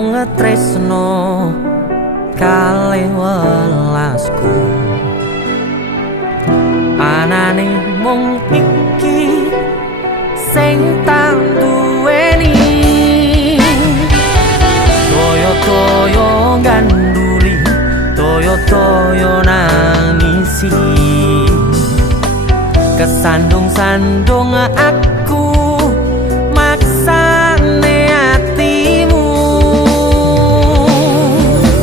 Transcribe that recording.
mung tresno kalih welasku anane mung iki sing tak duweni toyo-toyo ganduli toyo-toyo nangisi kesandung-sandung aku